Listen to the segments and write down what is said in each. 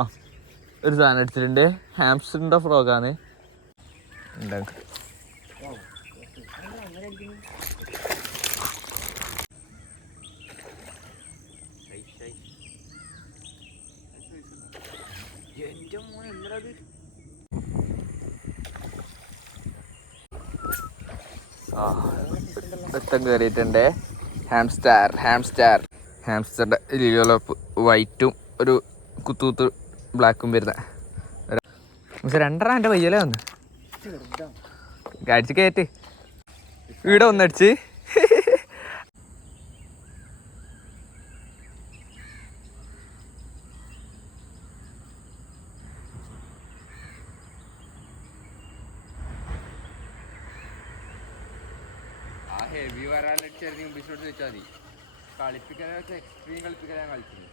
ആ ഒരു സാധനം എടുത്തിട്ടുണ്ട്. ഹാംസ്റ്ററിന്റെ ഫ്രോഗാണ് ആ രക്തം കയറിയിട്ടുണ്ട് ഹാംസ്റ്റാർ ഹാംസ്റ്റാർ. ഹാംസ്റ്ററിന്റെ ലിയോലോപ്പ് വൈറ്റും ഒരു കുത്തു കുത്ത് ബ്ലാക്കും വരുന്നത് പക്ഷെ രണ്ടെണ്ണം എന്റെ വയ്യലേ വന്ന്. അടിച്ച് കയറ്റ്. ഇവിടെ ഒന്നടിച്ച് ഹെവി വരാനടിച്ചായിരുന്നു ഇംഗ്ലീഷോട് വെച്ചാൽ മതി. കളിപ്പിക്കാനൊക്കെ എക്സ്ട്രീം കളിപ്പിക്കാൻ കളിക്കുന്നു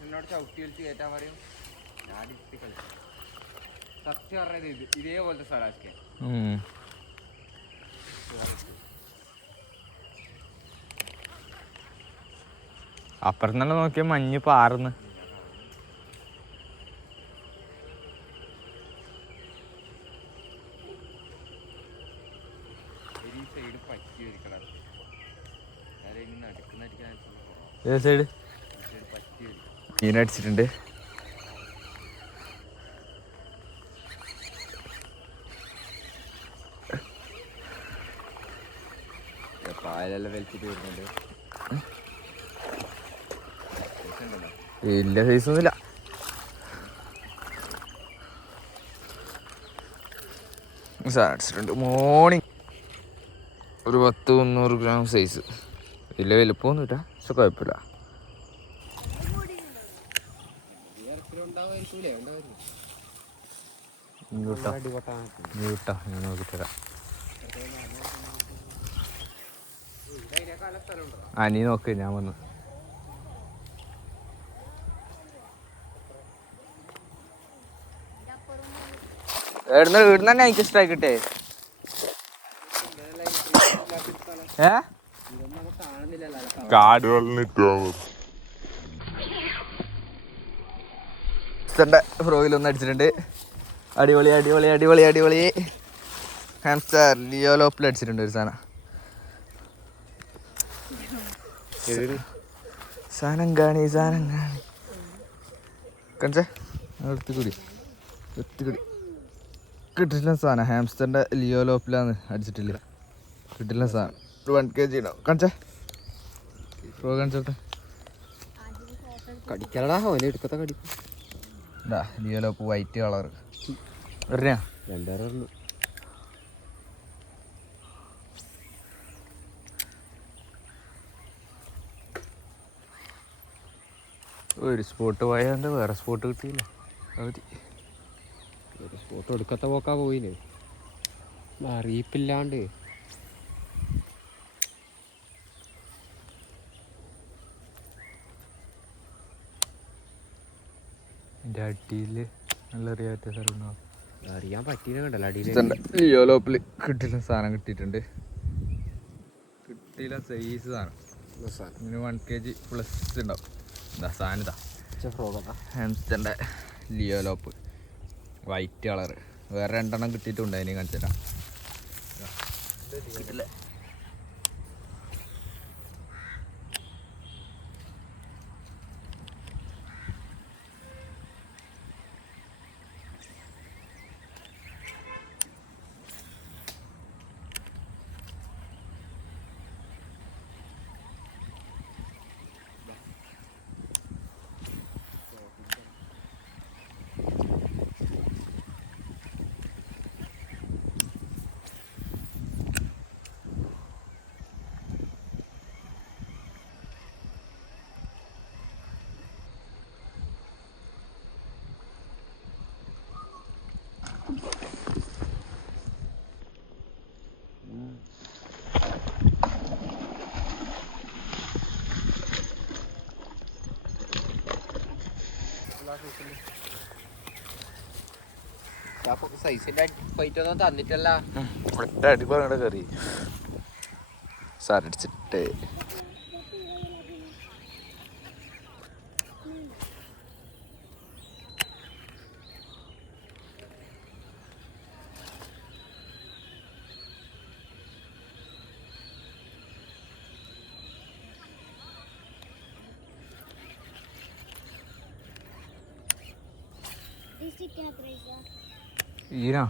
ഇംഗ്ലീഷിനോട് ചവിട്ടി വലിച്ച് കയറ്റാൻ പറയും. ഞാൻ ഇട്ട് സത്യം പറഞ്ഞത് ഇത് ഇതേപോലത്തെ സ്ഥലമൊക്കെ അപ്പുറം തന്നെ നോക്കിയ മഞ്ഞ് ഞാൻ ഏത് സൈഡ് മീനടിച്ചിട്ടുണ്ട് ഇല്ല വലിച്ചിട്ട് വരുന്നുണ്ട്. ഇല്ല സൈസൊന്നുമില്ല അടിച്ചിട്ടുണ്ട്. മോർണിംഗ് ഒരു പത്ത് മുന്നൂറ് ഗ്രാം സൈസ് വലിയ വലുപ്പമൊന്നുമില്ല. പക്ഷെ കുഴപ്പമില്ല. ഞാൻ ആ നീ നോക്ക് ഞാൻ വന്ന്. എവിടുന്ന് ഇവിടുന്ന് തന്നെ എനിക്ക് ഇഷ്ടമായി കിട്ടേ. ഏ? കാടുകളിൽ ഒന്ന് അടിച്ചിട്ടുണ്ട്. അടിപൊളി അടിപൊളി അടിപൊളി അടിപൊളി. ഹാംസ്റ്റർ ലിയോലോപ്പിൽ അടിച്ചിട്ടുണ്ട് ഒരു സാധനം. സാധനം കാണി സാധനം കാണി. കഞ്ചേ എടുത്തുകൂടി കിട്ടിട്ടില്ല കിട്ടില്ല സാധനം. ഹാംസ്റ്ററിന്റെ ലോപ്പിലാണ് അടിച്ചിട്ടില്ല കിട്ടില്ല സാധനം. ഒരു വൺ കെ ജി ഉണ്ടാവും കഞ്ചേ ഫ്രോ കാണിച്ചോട്ടെ കടിക്കലടാ. ഓനെ എടുക്കത്തെ കടിക്കും. ഇതാ ലിയോലോപ്പ് വൈറ്റ് കളർ ഒരു സ്പോട്ട് പോയാണ്ട് വേറെ സ്പോട്ട് കിട്ടിയില്ല. ഒരു സ്പോട്ട് എടുക്കത്തെ പോക്കാ പോയിന്. അറിയിപ്പില്ലാണ്ട്. എന്റെ അടിയിൽ നല്ല സ്ഥലം അറിയാൻ കിട്ടില്ല സാധനം കിട്ടിയിട്ടുണ്ട്. കിട്ടിയില്ല സൈസ് സാധനം. ഇതിന് വൺ കെ ജി പ്ലസ് ഉണ്ടാവും. ഇതാ സാധനം ഇതാ. ഫ്രോഗാ ഹാംസ്റ്ററിന്റെ ലിയോലോപ്പ് വൈറ്റ് കളർ വേറെ രണ്ടെണ്ണം കിട്ടിയിട്ടുണ്ട് അതിന് കാണിച്ചു തരാം കിട്ടില്ല. ഒറ്റ അടി പറഞ്ഞിട്ട് കയറി സാരടിച്ചിട്ട് હીરા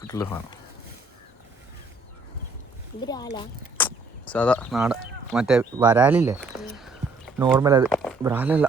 കിട്ടുള്ള സാധനം. സാധാ നാടൻ മറ്റേ വരാലില്ലേ? നോർമൽ അത് ബ്രാലല്ല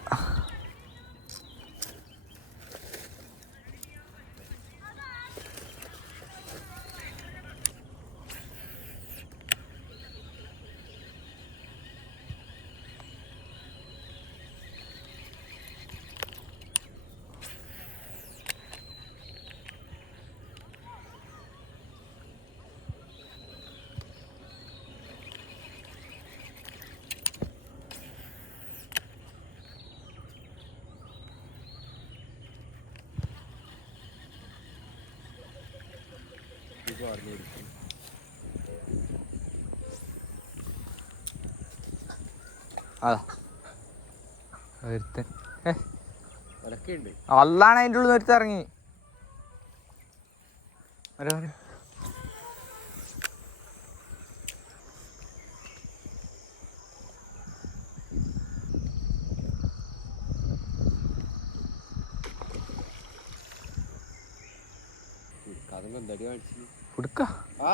അതാ ഒരുത്തൻ. ഏ അതൊക്കെയുണ്ട് അല്ലാണ് അതിന്റെ ഉള്ളിൽ നിർത്തി ഇറങ്ങി. അതൊന്നും എന്തടി കാണിച്ചു കൊടുക്ക. ആ.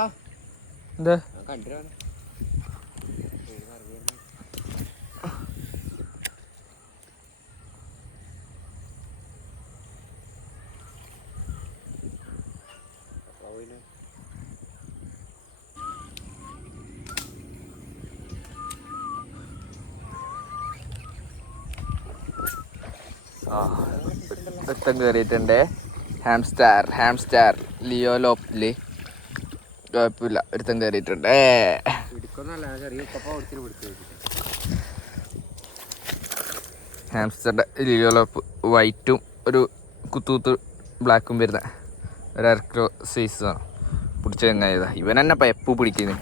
എന്താ? കണ്ടിട്ടാണ് ഒരുത്തൻ കയറിയിട്ടുണ്ട് ഹാംസ്റ്റാർ ഹാംസ്റ്റാർ ലിയോ ലോപ്പിൽ കുഴപ്പമില്ല. ഒരുത്തൻ കയറിയിട്ടുണ്ട്. ഹാംസ്റ്ററുടെ ലിയോ ലോപ്പ് വൈറ്റും ഒരു കുത്തുകുത്ത് ബ്ലാക്കും വരുന്ന ഒരു അര കിലോ സൈസ് ആണ് പിടിച്ച ചങ്ങായതാ. ഇവൻ തന്നെ പയപ്പ് പിടിക്കുന്നു?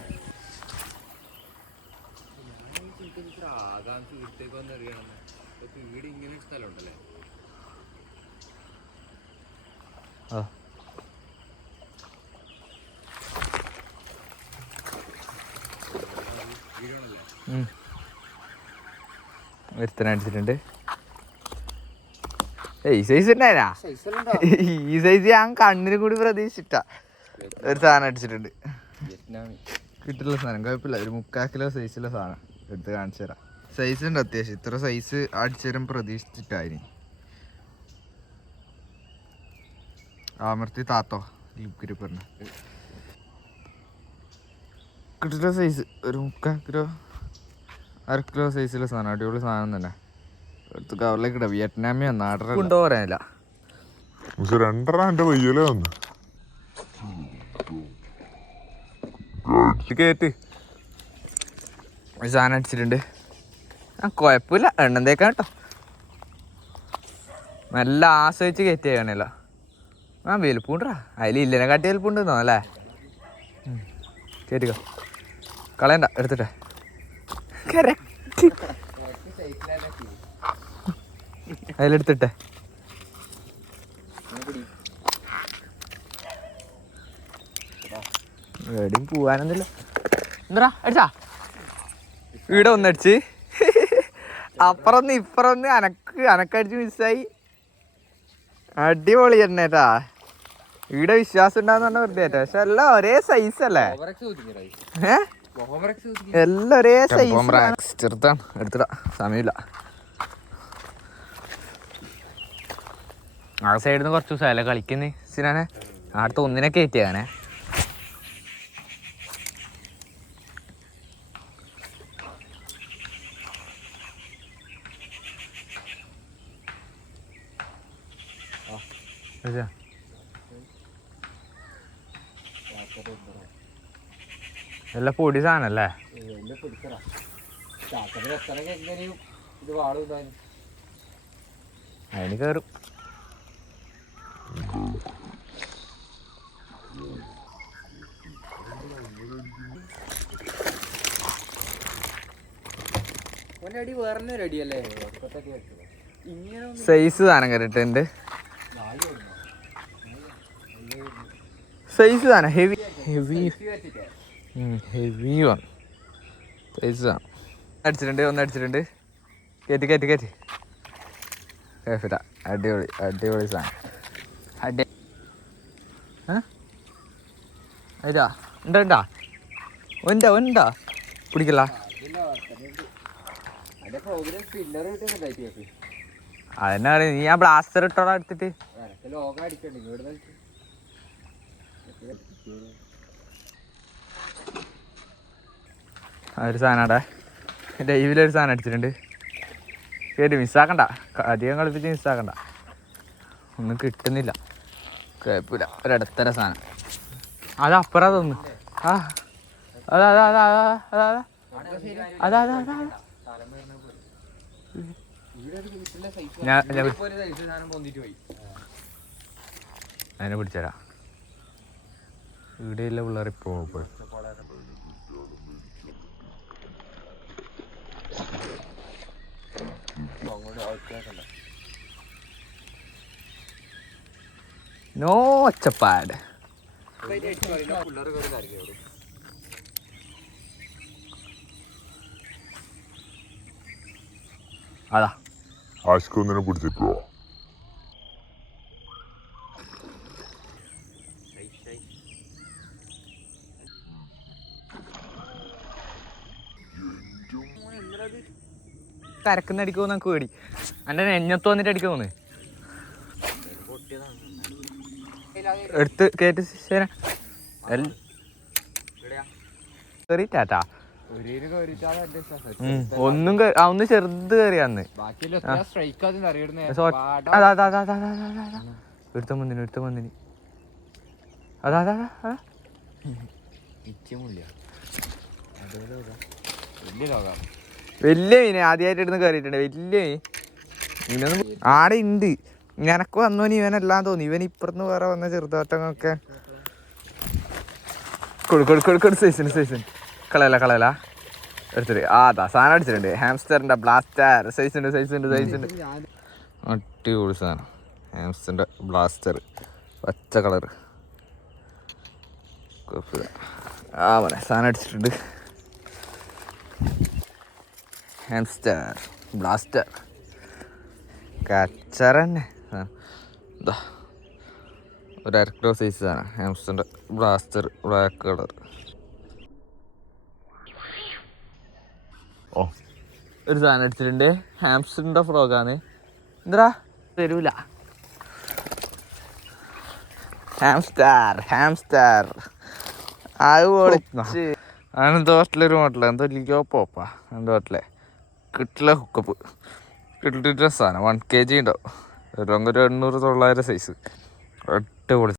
ആകാംക്ഷ വീട്ടിലേക്ക് വന്ന് അറിയണം വീട് ഇങ്ങനെ ഒരു സ്ഥലം ഉണ്ടല്ലേ ആ ഒരുത്തനടിച്ചിട്ടുണ്ട് ഈ സൈസ് ഉണ്ടായിരാ ഈ സൈസ് ഞാൻ കണ്ണിന് കൂടി പ്രതീക്ഷിച്ചിട്ട. ഒരു സാധനം അടിച്ചിട്ടുണ്ട്. കിട്ടുള്ള സാധനം. കുഴപ്പമില്ല. ഒരു മുക്കാൽ കിലോ സൈസുള്ള സാധനം. എടുത്ത് കാണിച്ചു തരാം. സൈസ് ഉണ്ട് അത്യാവശ്യം. ഇത്ര സൈസ് അടിച്ചുതരും പ്രതീക്ഷിച്ചിട്ടായി പ്രതീക്ഷിച്ചിട്ടായിരുന്നു ആമർത്തി താത്തോ ലിപ് കിട്ടുന്ന സൈസ് ഒരു മുക്കാൽ കിലോ അര കിലോ സൈസിലെ സാധനം അടിപൊളി സാധനം തന്നെ. എടുത്ത് കവറിലേക്ക് ഇടാം. വിയറ്റ്നാമി നാടൻ കൊണ്ടുപോകാനില്ല രണ്ടര രണ്ടെണ്ണം പയ്യലേ വയ്യലേ വന്നു. ഒരു സാധനം അടിച്ചിട്ടുണ്ട്. ആ കുഴപ്പമില്ല. എണ്ണം തേക്കാൻ കേട്ടോ. നല്ല ആസ്വദിച്ച് കയറ്റി കാണല്ലോ ആ വലുപ്പുണ്ടാ അതിൽ ഇല്ലനെ കാട്ടി വലുപ്പുണ്ട് അല്ലേ? കേട്ടിക്കോ? കളയണ്ട. എടുത്തിട്ടെ. അതിലെടുത്തിട്ടെ. എവിടെയും പോവാനൊന്നുമില്ല. എന്താ അടിച്ചാ ഇവിടെ ഒന്നടിച്ച് അപ്പുറന്ന് ഇപ്പുറന്ന് അനക്ക് അനക്കടിച്ച് മിസ്സായി. അടിപൊളി തന്നെട്ടാ ഇവിടെ വിശ്വാസം ഉണ്ടാകുന്ന പറഞ്ഞ വെറുതെ. പക്ഷെ എല്ലാം ഒരേ സൈസ് അല്ലേ? ഓവറക്സ് എല്ലാം ഒരേ സൈസ് ചെറുതാണ്. എടുത്തിടാ സമയമില്ല. ആ സൈഡിൽ നിന്ന് കുറച്ച് ദിവസമല്ലേ കളിക്കുന്നേ സിനാനെ. അടുത്ത ഒന്നിനെ കയറ്റിയാനെ നല്ല പൊടി സാധനല്ലേ? അതിന് കയറും സൈസ് സാധനം കയറിട്ടുണ്ട് സൈസ് സാധനം ഹെവി ഹെവി ഹെവി വൺ സാധനം അടിച്ചിട്ടുണ്ട് ഒന്ന് അടിച്ചിട്ടുണ്ട്. കയറ്റി കയറ്റി കയറ്റി കേഫിറ്റ അടിപൊളി അടിപൊളി സാധനം. അടി ഇതാ. ഉണ്ടാ ഉണ്ടാ? ഉണ്ടാ ഉണ്ടാ? കിട്ടുന്നുണ്ടായിട്ട് അതെന്നാണ് നീ ആ ബ്ലാസ്റ്റർ ഇട്ടോളാം എടുത്തിട്ട്. ലോകം അടിക്കണ്ട്? ഒരു സാധനം അവിടെ ലൈവിലൊരു സാധനം അടിച്ചിട്ടുണ്ട്. കേട്ട് മിസ്സാക്കണ്ട അധികം കളിപ്പിച്ച് മിസ്സാക്കണ്ട ഒന്നും കിട്ടുന്നില്ല. കുഴപ്പമില്ല. ഒരിടത്തര സാധനം. അത് അപ്പുറം തോന്നു അതിനെ പിടിച്ചരാ ഇവിടെയുള്ള പിള്ളേർ ഇപ്പോൾ നോ ഒച്ചപ്പാട്. അതാ. ആശുക്കൊന്നിനെ പിടിച്ചിട്ടോ കരക്കുന്ന അടിക്കോ നമുക്ക് പേടി. എന്റെ നെഞ്ഞത്ത് വന്നിട്ട് അടിക്കുമോ എടുത്ത് കേട്ട് ശരി. ടാറ്റാ ഒന്നും ഒന്ന് ചെറുത് കയറിയാന്ന് ഒരുത്തം വന്നിന് ഒരുത്തം വന്നിന് അതാ അതാ അതാ വലിയ മീനെ ആദ്യമായിട്ട് ഇടുന്ന് കയറിയിട്ടുണ്ട് വലിയ മീൻ. മീനൊന്നും ആടെ ഉണ്ട് എനക്ക് വന്നോന് ഇവനെല്ലാം തോന്നി. ഇവൻ ഇപ്പുറത്ത് വേറെ വന്ന ചെറുതാട്ടങ്ങളൊക്കെ. കൊടുക്കൊടു കൊടുക്കൊടു കൊടു കൊടു സൈസിന് സൈസിന് കളയല കളയല എടുത്തിട്ട്. ആ അതാ സാധനം അടിച്ചിട്ടുണ്ട്. ഹാംസ്റ്ററിന്റെ ബ്ലാസ്റ്റർ. സൈസ് ഉണ്ട് സൈസ് ഉണ്ട് സൈസ് ഉണ്ട് അടിപൊളി സാധനം. ഹാംസ്റ്ററിന്റെ ബ്ലാസ്റ്റർ. പച്ച കളർ. ആ മോനെ സാധനം അടിച്ചിട്ടുണ്ട്. ഹാംസ്റ്റർ ബ്ലാസ്റ്റർ കച്ചറ തന്നെ ആ, ഇതാ ഒരു അര കിലോ സൈസ് ആണ് ഹാംസ്റ്ററിന്റെ ബ്ലാസ്റ്റർ ബ്ലാക്ക് കളർ ഓ ഒരു സാധനം എടുത്തിട്ടുണ്ട്. ഹാംസ്റ്ററിന്റെ ഫ്രോഗാണ് എന്താ തരൂല. ഹാംസ്റ്റാർ ഹാംസ്റ്റാർ അത് പൊളിച്ച്. അതെന്തോ ഹോട്ടലൊരു ഹോട്ടല എന്തോ ലിയോ പോപ്പാ എന്തോ ഹോട്ടലെ കിട്ടില്ല ഹുക്കപ്പ് കിട്ടിട്ട് സാധനം. വൺ കെ ജി ഉണ്ടാവും. ഒരു എണ്ണൂറ് തൊള്ളായിരം സൈസ് അടിപൊളി